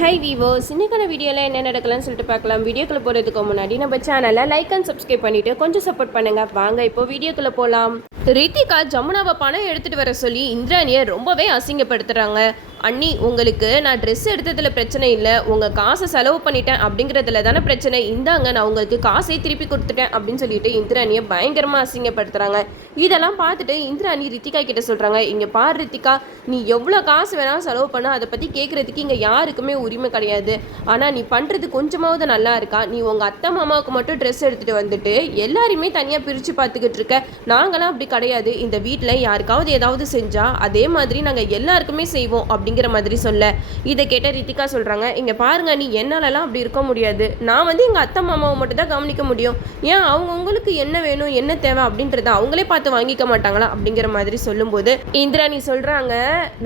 High விவோஸ் இன்னைக்கான வீடியோவில் என்ன நடக்கலாம்னு சொல்லிட்டு பார்க்கலாம். வீடியோக்குள்ளே போகிறதுக்கு முன்னாடி நம்ம சேனலை லைக் அண்ட் சப்ஸ்கிரைப் பண்ணிவிட்டு கொஞ்சம் சப்போர்ட் பண்ணுங்கள் வாங்க இப்போ வீடியோக்குள்ளே போகலாம் ரித்திகா ஜமுனாவை பணம் எடுத்துகிட்டு வர சொல்லி இந்திராணியை ரொம்பவே அசிங்கப்படுத்துகிறாங்க அண்ணி உங்களுக்கு நான் ட்ரெஸ் எடுத்ததில் பிரச்சனை இல்லை. உங்கள் காசை செலவு பண்ணிட்டேன் அப்படிங்கிறதுல தானே பிரச்சனை. இந்தாங்க நான் உங்களுக்கு காசை திருப்பி கொடுத்துட்டேன் அப்படின்னு சொல்லிட்டு இந்திராணியை பயங்கரமாக அசிங்கப்படுத்துகிறாங்க இதெல்லாம் பார்த்துட்டு இந்திராணி ரித்திகா கிட்ட சொல்கிறாங்க இங்கே பார் ரித்திகா நீ எவ்வளோ காசு வேணாலும் செலவு பண்ண. அதை பற்றி கேட்குறதுக்கு இங்கே யாருக்குமே உரிமை கிடையாது. ஆனால் நீ பண்ணுறது கொஞ்சமாவது நல்லா இருக்கா? நீ உங்கள் அத்தை மாமாவுக்கு மட்டும் ட்ரெஸ் எடுத்துகிட்டு வந்துட்டு எல்லாரையுமே தனியாக பிரித்து பார்த்துக்கிட்டு இருக்க. நாங்களாம் அப்படி கிடையாது. இந்த வீட்டில் யாருக்காவது ஏதாவது செஞ்சால் அதே மாதிரி நாங்கள் எல்லாருக்குமே செய்வோம் அப்படிங்கிற மாதிரி சொல்ல. இதை கேட்ட ரித்திகா சொல்கிறாங்க இங்கே பாருங்க நீ என்னாலலாம் அப்படி இருக்க முடியாது. நான் வந்து எங்கள் அத்தை மாமாவை மட்டும் தான் கவனிக்க முடியும். ஏன் அவங்கவுங்களுக்கு என்ன வேணும் என்ன தேவை அப்படின்றத அவங்களே பார்த்து வாங்கிக்க மாட்டாங்களா? அப்படிங்கிற மாதிரி சொல்லும்போது இந்திராணி சொல்கிறாங்க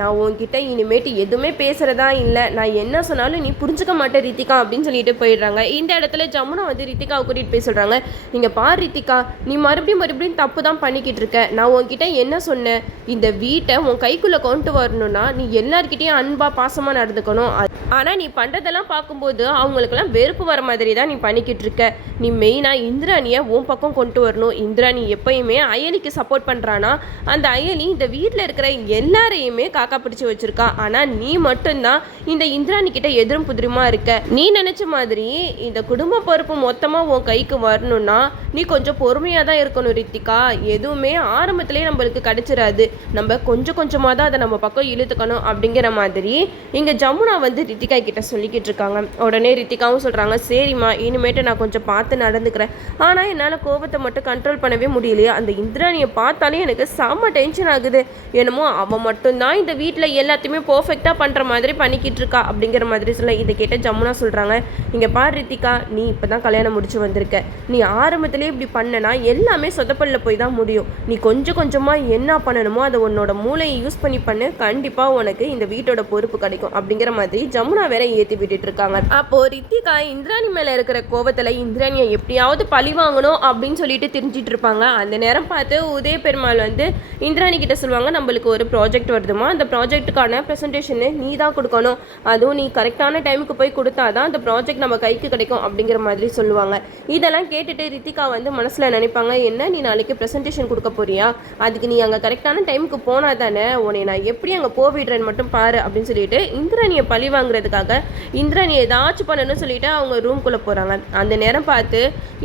நான் உன்கிட்ட இனிமேட்டு எதுவுமே பேசுகிறதா இல்லை. நான் என்ன சொன்னாலும் நீ புரிஞ்சுக்க மாட்டே ரித்திகா அப்படின்னு சொல்லிட்டு போயிடுறாங்க. இந்த இடத்துல ஜமுனா வந்து ரித்திகாவை கூட்டிகிட்டு போய் சொல்கிறாங்க நீங்கள் பார் ரித்திகா நீ மறுபடியும் மறுபடியும் தப்பு தான் பண்ணிக்கிட்டு இருக்க. நான் உன்கிட்ட என்ன சொன்னேன்? இந்த வீட்டை உன் கைக்குள்ளே கொண்டு வரணும்னா நீ எல்லார்கிட்டயும் அன்பாக பாசமாக நடந்துக்கணும். ஆனால் நீ பண்ணுறதெல்லாம் பார்க்கும்போது அவங்களுக்கெல்லாம் வெறுப்பு வர மாதிரி தான் நீ பண்ணிக்கிட்டு இருக்க. நீ மெயினாக இந்திராணியை உன் பக்கம் கொண்டு வரணும். இந்திராணி எப்பயுமே அயலிக்கு சப்போர்ட் பண்ணுறானா அந்த அயலி இந்த வீட்டில் இருக்கிற எல்லாரையுமே காக்கா பிடிச்சி வச்சிருக்கா. ஆனால் நீ மட்டும்தான் இந்த இந்திராணிக்கு கிட்ட எதிரும் புதிருமா இருக்க? நீ நினச்ச மாதிரி இந்த குடும்ப பொறுப்பு மொத்தமாக உன் கைக்கு வரணும்னா நீ கொஞ்சம் பொறுமையாக தான் இருக்கணும் ரித்திகா. எதுவுமே ஆரம்பத்திலே நம்மளுக்கு கிடைச்சிடாது நம்ம கொஞ்சம் கொஞ்சமாக தான் அதை நம்ம பக்கம் இழுத்துக்கணும் அப்படிங்கிற மாதிரி இங்கே ஜமுனா வந்து ரித்திகா கிட்ட சொல்லிக்கிட்டு இருக்காங்க. உடனே ரித்திகாவும் சொல்கிறாங்க சரிம்மா இனிமேட்டு நான் கொஞ்சம் பார்த்து நடந்துக்கிறேன். ஆனால் என்னால் கோபத்தை மட்டும் கண்ட்ரோல் பண்ணவே முடியலையே. அந்த இந்திராணியை பார்த்தாலே எனக்கு செம்ம டென்ஷன் ஆகுது. என்னமோ அவன் மட்டும்தான் இந்த வீட்டில் எல்லாத்தையுமே பர்ஃபெக்டாக பண்ணுற மாதிரி பண்ணிக்கிட்டு இருக்கா அப்படிங்கிற மாதிரி சொல்ல இதை கேட்ட ஜமுனா சொல்கிறாங்க இங்கே பாரு ரித்திகா நீ இப்போ தான் கல்யாணம் முடிச்சு வந்திருக்க. நீ ஆரம்பத்துலேயே இப்படி பண்ணனா எல்லாமே சொதப்பல்ல போய் தான் முடியும். நீ கொஞ்சம் கொஞ்சமாக என்ன பண்ணணுமோ அதை உன்னோட மூளையை யூஸ் பண்ணி பண்ணு. கண்டிப்பாக உனக்கு இந்த வீட்டோட பொறுப்பு கிடைக்கும். அப்படிங்கிற மாதிரி ஜமுனா வேற ஏற்றி விட்டுட்டு இருக்காங்க. அப்போ ரித்திகா இந்திராணி மேலே இருக்கிற கோவத்தில் இந்திராணியை எப்படியாவது பழி வாங்கணும் அப்படின்னு சொல்லிட்டு தெரிஞ்சிட்டு இருப்பாங்க. அந்த நேரம் பார்த்து உதய பெருமாள் வந்து இந்திராணி கிட்ட சொல்லுவாங்க நம்மளுக்கு ஒரு ப்ராஜெக்ட் வருதுமா அந்த ப்ராஜெக்ட்டுக்கான ப்ரெசன்டேஷனு நீ தான் கொடுக்கணும். அதுவும் நீ கரெக்டான டைமுக்கு போய் கொடுத்தா தான் அந்த ப்ராஜெக்ட் நம்ம கைக்கு கிடைக்கும் அப்படிங்கிற மாதிரி சொல்லுவாங்க. இதெல்லாம் கேட்டுட்டு ரித்திகா வந்து மனசில் நினைப்பாங்க என்ன நீ நாளைக்கு ப்ரெசன்டேஷன் கொடுக்க போறியா? அதுக்கு நீ அங்கே கரெக்டான டைமுக்கு போனால் தானே உன்னை நான் எப்படி அங்கே போவிடுறேன்னு மட்டும் பாரு அப்படின்னு சொல்லிட்டு இந்திராணியை பழி வாங்குறதுக்காக இந்திராணி ஏதாச்சும் பண்ணணும்னு சொல்லிட்டு அவங்க ரூம்குள்ளே போகிறாங்க அந்த நேரம் பார்த்து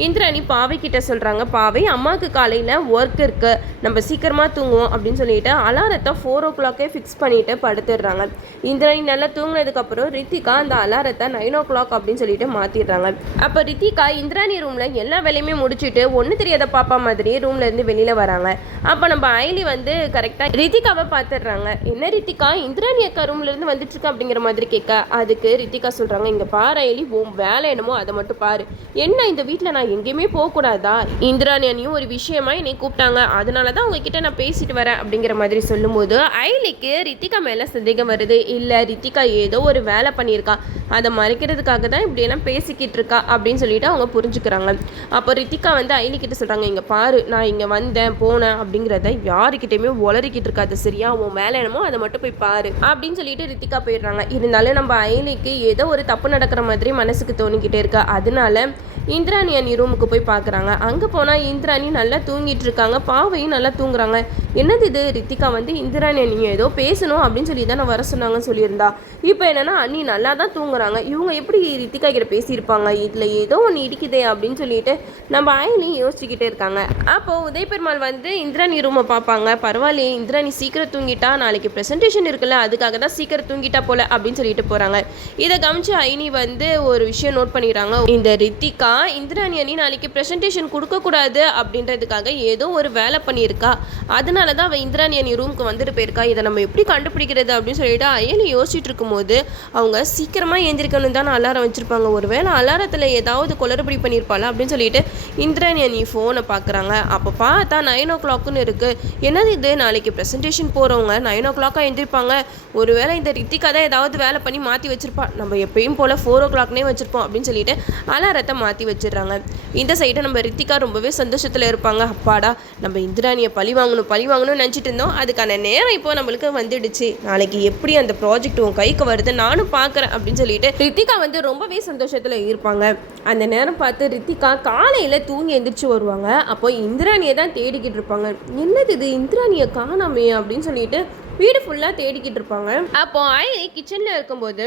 இந்திராணி பாவை கிட்ட சொல்கிறாங்க பாவை அம்மாவுக்கு காலையில் ஒர்க் இருக்கு. நம்ம சீக்கிரமாக தூங்குவோம் அப்படின்னு சொல்லிட்டு அலாரத்தை ஃபோர் ஓ கிளாக்கே ஃபிக்ஸ் பண்ணிட்டு படுத்துடுறாங்க. இந்திராணி நல்லா தூங்கினதுக்கப்புறம் ரித்திகா அந்த அலாரத்தை நைன் ஓ கிளாக் அப்படின்னு சொல்லிட்டு மாற்றிடுறாங்க அப்போ ரித்திகா இந்திராணி ரூமில் எல்லா வேலையுமே முடிச்சுட்டு ஒன்று தெரியாத பாப்பா மாதிரி ரூம்ல இருந்து வெளியில் வராங்க. அப்போ நம்ம ஐலி வந்து கரெக்டாக ரித்திகாவை பார்த்துடுறாங்க என்ன ரித்திகா இந்திராணி அக்கா ரூம்ல இருந்து வந்துட்டு இருக்கா அப்படிங்கிற மாதிரி கேட்க அதுக்கு ரித்திகா சொல்கிறாங்க இங்கே பாரு ஐலி உன் வேலை என்னமோ அதை மட்டும் பாரு. என்ன இந்த வீட்டில் நான் எங்கேயுமே போகக்கூடாதா? இந்திராணி அண்ணியும் ஒரு விஷயமா என்னை கூப்பிட்டாங்க. அதனால தான் உங்ககிட்ட நான் பேசிட்டு வரேன். அப்படிங்கிற மாதிரி சொல்லும்போது ஐலிக்கு ரித்திகா மேலே சந்தேகம் வருது. இல்லை ரித்திகா ஏதோ ஒரு வேலை பண்ணியிருக்கா. அதை மறைக்கிறதுக்காக தான் இப்படியெல்லாம் பேசிக்கிட்டு இருக்கா அப்படின்னு சொல்லிட்டு அவங்க புரிஞ்சுக்கிறாங்க. அப்போ ரித்திகா வந்து ஐலி கிட்ட சொல்கிறாங்க இங்கே பாரு நான் இங்கே வந்தேன் போனேன் அப்படிங்கிறத யாருக்கிட்டையுமே உளறிக்கிட்டு இருக்காது சரியா? உன் வேலை என்னமோ அதை மட்டும் போய் பாரு அப்படின்னு சொல்லிட்டு ரித்திகா போயிடுறாங்க. இருந்தாலும் நம்ம ஐலிக்கு ஏதோ ஒரு தப்பு நடக்கிற மாதிரி மனசுக்கு தோணிக்கிட்டே இருக்கா. அதனால இந்திராணி அணி ரூமுக்கு போய் பார்க்குறாங்க அங்கே போனால் இந்திராணி நல்லா தூங்கிட்டு இருக்காங்க. பாவையும் நல்லா தூங்குறாங்க. என்னது இது? ரித்திகா வந்து இந்திராணி அண்ணியை ஏதோ பேசணும் அப்படின்னு சொல்லி தான் நான் வர சொன்னாங்கன்னு சொல்லியிருந்தா. இப்போ என்னென்னா அண்ணி நல்லா தான் தூங்குறாங்க. இவங்க எப்படி ரித்திகா கிட்ட பேசியிருப்பாங்க? இதில் ஏதோ ஒன்று இடிக்குதே அப்படின்னு சொல்லிட்டு நம்ம ஆயிலையும் யோசிச்சுக்கிட்டே இருக்காங்க. அப்போது உதய பெருமாள் வந்து இந்திராணி ரூமை பார்ப்பாங்க. பரவாயில்லையே இந்திராணி சீக்கிரம் தூங்கிட்டா நாளைக்கு ப்ரெசன்டேஷன் இருக்குல்ல அதுக்காக தான் சீக்கிரம் தூங்கிட்டா போல அப்படின்னு சொல்லிட்டு போகிறாங்க இதை கவனிச்சு ஐனி வந்து ஒரு விஷயம் நோட் பண்ணிடுறாங்க. இந்த ரித்திகா இந்திராணி அணி நாளைக்கு ப்ரெசன்டேஷன் கொடுக்கக்கூடாது அப்படின்றதுக்காக ஏதோ ஒரு வேலை பண்ணியிருக்கா. அதனால தான் அவள் இந்திராணி அணி ரூமுக்கு வந்துட்டு போயிருக்கா. இதை நம்ம எப்படி கண்டுபிடிக்கிறது அப்படின்னு சொல்லிட்டு அயலி யோசிச்சுட்டு இருக்கும்போது அவங்க சீக்கிரமாக ஏந்திரிக்கணும் தான் அலாரம் வச்சுருப்பாங்க. ஒருவேளை அலாரத்தில் ஏதாவது குளறுபடி பண்ணியிருப்பாள் அப்படின்னு சொல்லிட்டு இந்திராணி அணி ஃபோனை பார்க்குறாங்க. அப்போ பார்த்தா நைன் ஓ கிளாக்குன்னு இருக்குது என்னது இது? நாளைக்கு ப்ரெசன்டேஷன் போகிறவங்க நைன் ஓ கிளாக்காக எழுந்திருப்பாங்க ஒருவேளை இந்த ரித்திகா தான் ஏதாவது வேலை பண்ணி மாற்றி வச்சுருப்பா. நம்ம எப்பயும் போல் ஃபோர் ஓ கிளாக்னே வச்சுருப்போம் அப்படின்னு சொல்லிட்டு அலாரத்தை மாற்றி வச்சிடுறாங்க. இந்த சைடு நம்ம ரித்திகா ரொம்பவே சந்தோஷத்தில் இருப்பாங்க. அப்பாடா நம்ம இந்திராணியை பழி வாங்கணும் பழி வாங்கணும்னு நினச்சிட்டு இருந்தோம். அதுக்கான நேரம் இப்போ நம்மளுக்கு வந்துடுச்சு. நாளைக்கு எப்படி அந்த ப்ராஜெக்ட் உன் கைக்கு வருது நானும் பார்க்குறேன் அப்படின்னு சொல்லிட்டு ரித்திகா வந்து ரொம்பவே சந்தோஷத்தில் இருப்பாங்க. அந்த நேரம் பார்த்து ரித்திகா காலையில் தூங்கி எந்திரிச்சு வருவாங்க. அப்போ இந்திராணியை தான் தேடிக்கிட்டு இருப்பாங்க. என்னது இது? இந்திராணியை காணாமே அப்படின்னு சொல்லிட்டு வீடு ஃபுல்லாக தேடிக்கிட்டு இருப்பாங்க. அப்போ ஐலி கிச்சனில் இருக்கும்போது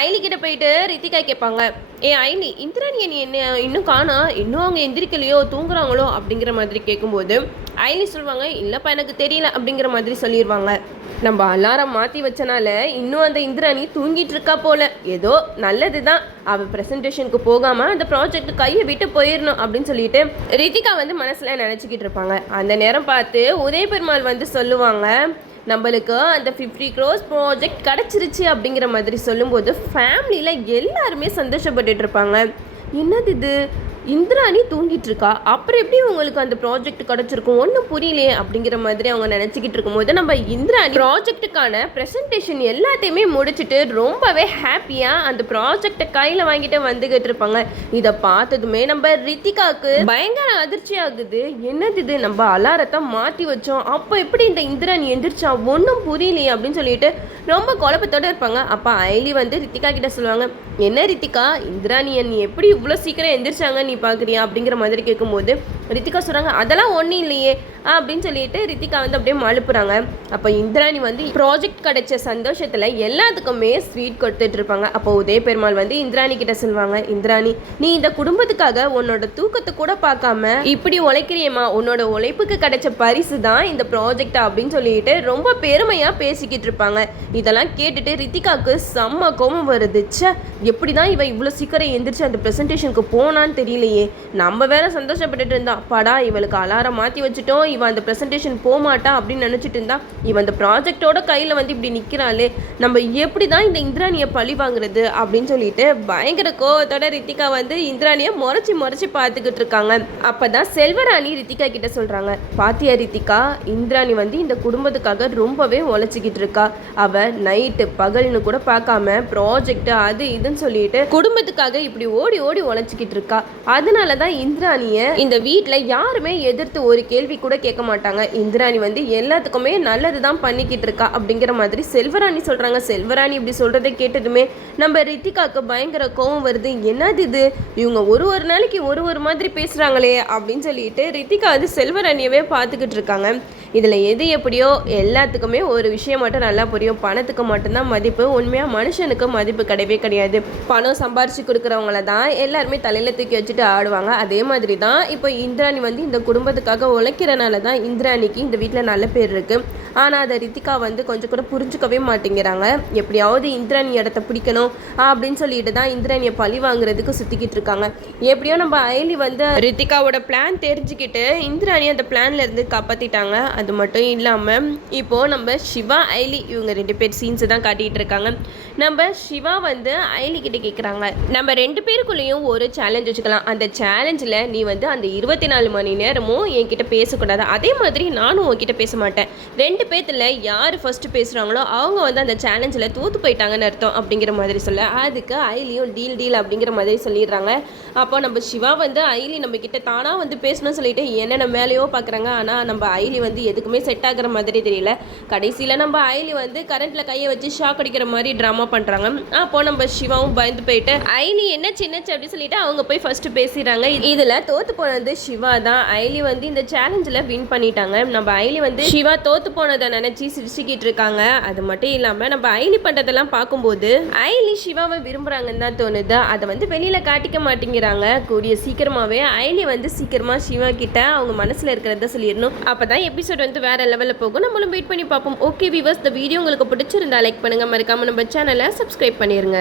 ஐலி கிட்ட போயிட்டு ரித்திகா கேட்பாங்க ஏ ஐலி இந்திராணி நீ என்ன இன்னும் காணா? இன்னும் அவங்க எந்திரிக்கலையோ தூங்குறாங்களோ? அப்படிங்கிற மாதிரி கேட்கும்போது ஐலி சொல்லுவாங்க இல்லைப்பா எனக்கு தெரியல அப்படிங்கிற மாதிரி சொல்லிடுவாங்க நம்ம அலாரம் மாற்றி வச்சனால இன்னும் அந்த இந்திராணி தூங்கிட்டு இருக்கா போல. ஏதோ நல்லது தான். அவள் ப்ரெசன்டேஷனுக்கு போகாமல் அந்த ப்ராஜெக்ட் கையை விட்டு போயிடணும் அப்படின்னு சொல்லிட்டு ரித்திகா வந்து மனசில் நினச்சிக்கிட்டு இருப்பாங்க. அந்த நேரம் பார்த்து உதய பெருமாள் வந்து சொல்லுவாங்க நம்மளுக்கு அந்த ஃபிஃப்டி க்ரோஸ் ப்ராஜெக்ட் கிடச்சிருச்சு அப்படிங்கிற மாதிரி சொல்லும்போது ஃபேமிலியில் எல்லாருமே சந்தோஷப்பட்டுட்டு இருப்பாங்க. என்னது இது? இந்திராணி தூங்கிட்டு இருக்கா அப்புறம் எப்படி உங்களுக்கு அந்த ப்ராஜெக்ட் கிடச்சிருக்கும்? ஒன்றும் புரியலையே அப்படிங்கிற மாதிரி அவங்க நினச்சிக்கிட்டு இருக்கும்போது நம்ம இந்திராணி ப்ராஜெக்ட்டுக்கான ப்ரெசன்டேஷன் எல்லாத்தையுமே முடிச்சுட்டு ரொம்பவே ஹாப்பியாக அந்த ப்ராஜெக்டை கையில் வாங்கிட்டு வந்துக்கிட்டு இருப்பாங்க. இதை பார்த்ததுமே நம்ம ரித்திகாவுக்கு பயங்கர அதிர்ச்சி ஆகுது. என்னது இது? நம்ம அலாரத்தை மாற்றி வச்சோம். அப்போ எப்படி இந்த இந்திராணி எந்திரிச்சா? ஒன்றும் புரியலையே அப்படின்னு சொல்லிட்டு ரொம்ப குழப்பத்தோடு இருப்பாங்க. அப்போ ஐலி வந்து ரித்திகா கிட்ட சொல்லுவாங்க என்ன ரித்திகா? இந்திராணி நீ எப்படி இவ்வளோ சீக்கிரம் எந்திரிச்சாங்க? நீ பார்க்குறியா அப்படிங்கிற மாதிரி கேட்கும்போது ரித்திகா சொல்கிறாங்க அதெல்லாம் ஒன்றும் இல்லையே அப்படின்னு சொல்லிட்டு ரித்திகா வந்து அப்படியே மழுப்புறாங்க. அப்போ இந்திராணி வந்து ப்ராஜெக்ட் கிடைச்ச சந்தோஷத்தில் எல்லாத்துக்குமே ஸ்வீட் கொடுத்துட்டு இருப்பாங்க. அப்போ உதய பெருமாள் வந்து இந்திராணி கிட்ட சொல்லுவாங்க இந்திராணி நீ இந்த குடும்பத்துக்காக உன்னோட தூக்கத்தை கூட பார்க்காம இப்படி உழைக்கிறியம்மா உன்னோட உழைப்புக்கு கிடைச்ச பரிசு தான் இந்த ப்ராஜெக்ட் அப்படின்னு சொல்லிட்டு ரொம்ப பெருமையாக பேசிக்கிட்டு இருப்பாங்க. இதெல்லாம் கேட்டுட்டு ரித்திகாவுக்கு செம்ம கோபம் வருதுச்ச எப்படி தான் இவ இவ்வளோ சீக்கிரம் எந்திரிச்சு அந்த ப்ரெசன்டேஷனுக்கு போனான்னு தெரியலையே. நம்ம வேற சந்தோஷப்பட்டுட்டு இருந்தோம். அப்பாடா இவளுக்கு அலாரம் மாற்றி வச்சுட்டோம் இவன் அந்த ப்ரெசன்டேஷன் போகமாட்டா அப்படின்னு நினச்சிட்டு இருந்தா இவன் அந்த ப்ராஜெக்டோட கையில் வந்து இப்படி நிற்கிறாளே நம்ம எப்படி தான் இந்த இந்திராணியை பழி வாங்குறது அப்படின்னு சொல்லிட்டு பயங்கர கோவத்தோட ரித்திகா வந்து இந்திராணியை முறைச்சி முறைச்சி பார்த்துக்கிட்டு இருக்காங்க. அப்போ தான் செல்வராணி ரித்திகா கிட்ட சொல்கிறாங்க பாத்தியா ரித்திகா இந்திராணி வந்து இந்த குடும்பத்துக்காக ரொம்பவே உழைச்சிக்கிட்டு இருக்கா. அவள் நைட்டு பகல்னு கூட பார்க்காம ப்ராஜெக்ட் அது இதுன்னு சொல்லிட்டு குடும்பத்துக்காக இப்படி ஓடி ஓடி உழைச்சிக்கிட்டு இருக்கா. அதனால தான் இந்திராணியை இந்த வீட்டில் யாருமே எதிர்த்து ஒரு கேள்வி கூட கேட்க மாட்டாங்க. இந்திராணி வந்து எல்லாத்துக்குமே நல்லது தான் பண்ணிக்கிட்டு இருக்கா அப்படிங்கிற மாதிரி செல்வராணி சொல்கிறாங்க செல்வராணி இப்படி சொல்கிறத கேட்டதுமே நம்ம ரித்திகாவுக்கு பயங்கர கோவம் வருது. என்னது இது? இவங்க ஒரு ஒரு நாளைக்கு ஒரு ஒரு மாதிரி பேசுகிறாங்களே அப்படின்னு சொல்லிட்டு ரித்திகா வந்து செல்வராணியவே பார்த்துக்கிட்டு இருக்காங்க. இதில் எது எப்படியோ எல்லாத்துக்குமே ஒரு விஷயம் மட்டும் நல்லா புரியும். பணத்துக்கு மட்டும்தான் மதிப்பு. உண்மையாக மனுஷனுக்கு மதிப்பு கிடையவே கிடையாது. பணம் சம்பாரிச்சு கொடுக்குறவங்கள தான் எல்லாருமே தலையில் தூக்கி வச்சுட்டு ஆடுவாங்க. அதே மாதிரி தான் இப்போ இந்திராணி வந்து இந்த குடும்பத்துக்காக உழைக்கிறனால தான் இந்திராணிக்கு இந்த வீட்டில் நல்ல பேர் இருக்குது ஆனால் அதை ரித்திகா வந்து கொஞ்சம் கூட புரிஞ்சுக்கவே மாட்டேங்கிறாங்க. எப்படியாவது இந்திராணி இடத்த பிடிக்கணும் அப்படின்னு சொல்லிட்டு தான் இந்திராணியை பழி வாங்குறதுக்கு சுற்றிக்கிட்டு இருக்காங்க. எப்படியோ நம்ம ஐலி வந்து ரித்திகாவோட பிளான் தெரிஞ்சுக்கிட்டு இந்திராணி அந்த பிளான்ல இருந்து காப்பாற்றிட்டாங்க அது மட்டும் இல்லாமல் இப்போது நம்ம சிவா ஐலி இவங்க ரெண்டு பேர் சீன்ஸை தான் காட்டிகிட்டு இருக்காங்க. நம்ம சிவா வந்து அயலி கிட்ட கேட்குறாங்க நம்ம ரெண்டு பேருக்குள்ளேயும் ஒரு சேலஞ்ச் வச்சுக்கலாம். அந்த சேலஞ்சில் நீ வந்து அந்த இருபத்தி நாலு மணி நேரமும் என்கிட்ட பேசக்கூடாது. அதே மாதிரி நானும் உன்கிட்ட பேச மாட்டேன். ரெண்டு பேத்துல யார் ஃபஸ்ட்டு பேசுகிறாங்களோ அவங்க வந்து அந்த சேலஞ்சில் தோற்று போயிட்டாங்கன்னு அர்த்தம் அப்படிங்கிற மாதிரி சொல்ல. அதுக்கு ஐலியும் டீல் டீல் அப்படிங்கிற மாதிரி சொல்லிடுறாங்க. அப்போ நம்ம சிவா வந்து ஐலி நம்ம கிட்ட தானாக வந்து பேசணும்னு சொல்லிட்டு என்னென்ன மேலேயோ பார்க்குறாங்க ஆனால் நம்ம ஐலி வந்து எதுக்குமே செட் ஆகிற மாதிரி தெரியல. கடைசியில் நம்ம ஐலி வந்து கரண்ட்டில் கையை வச்சு ஷாக் அடிக்கிற மாதிரி ட்ராமா பண்ணுறாங்க அப்போ நம்ம சிவாவும் பயந்து போயிட்டு ஐலி என்ன சின்னச்சு? அப்படின்னு சொல்லிட்டு அவங்க போய் ஃபர்ஸ்ட் பேசிடுறாங்க. இதில் தோத்து போனது சிவா தான். ஐலி வந்து இந்த சேலஞ்சில் வின் பண்ணிட்டாங்க. நம்ம ஐலி வந்து சிவா தோத்து போனது நினச்சி சிரிச்சுக்கிட்டு இருக்காங்க. அது மட்டும் இல்லாமல் நம்ம ஐலி பண்ணுறதெல்லாம் பார்க்கும்போது ஐலி சிவாவை விரும்புகிறாங்கன்னு தான் தோணுது. அதை வந்து வெளியில் காட்டிக்க மாட்டேங்கிறாங்க. கூடிய சீக்கிரமாகவே ஐலி வந்து சீக்கிரமாக சிவா கிட்ட அவங்க மனசில் இருக்கிறத சொல்லிடணும். அப்போ தான் எபிசோட் வந்து வேற லெவலில் போகும். நம்மளும் வெயிட் பண்ணி பார்ப்போம். ஓகே விவர்ஸ் இந்த வீடியோ உங்களுக்கு பிடிச்சிருந்தா லைக் பண்ணுங்கள் மறக்காமல் நம்ம சேனலை சப்ஸ்கிரைப் பண்ணிடுங்க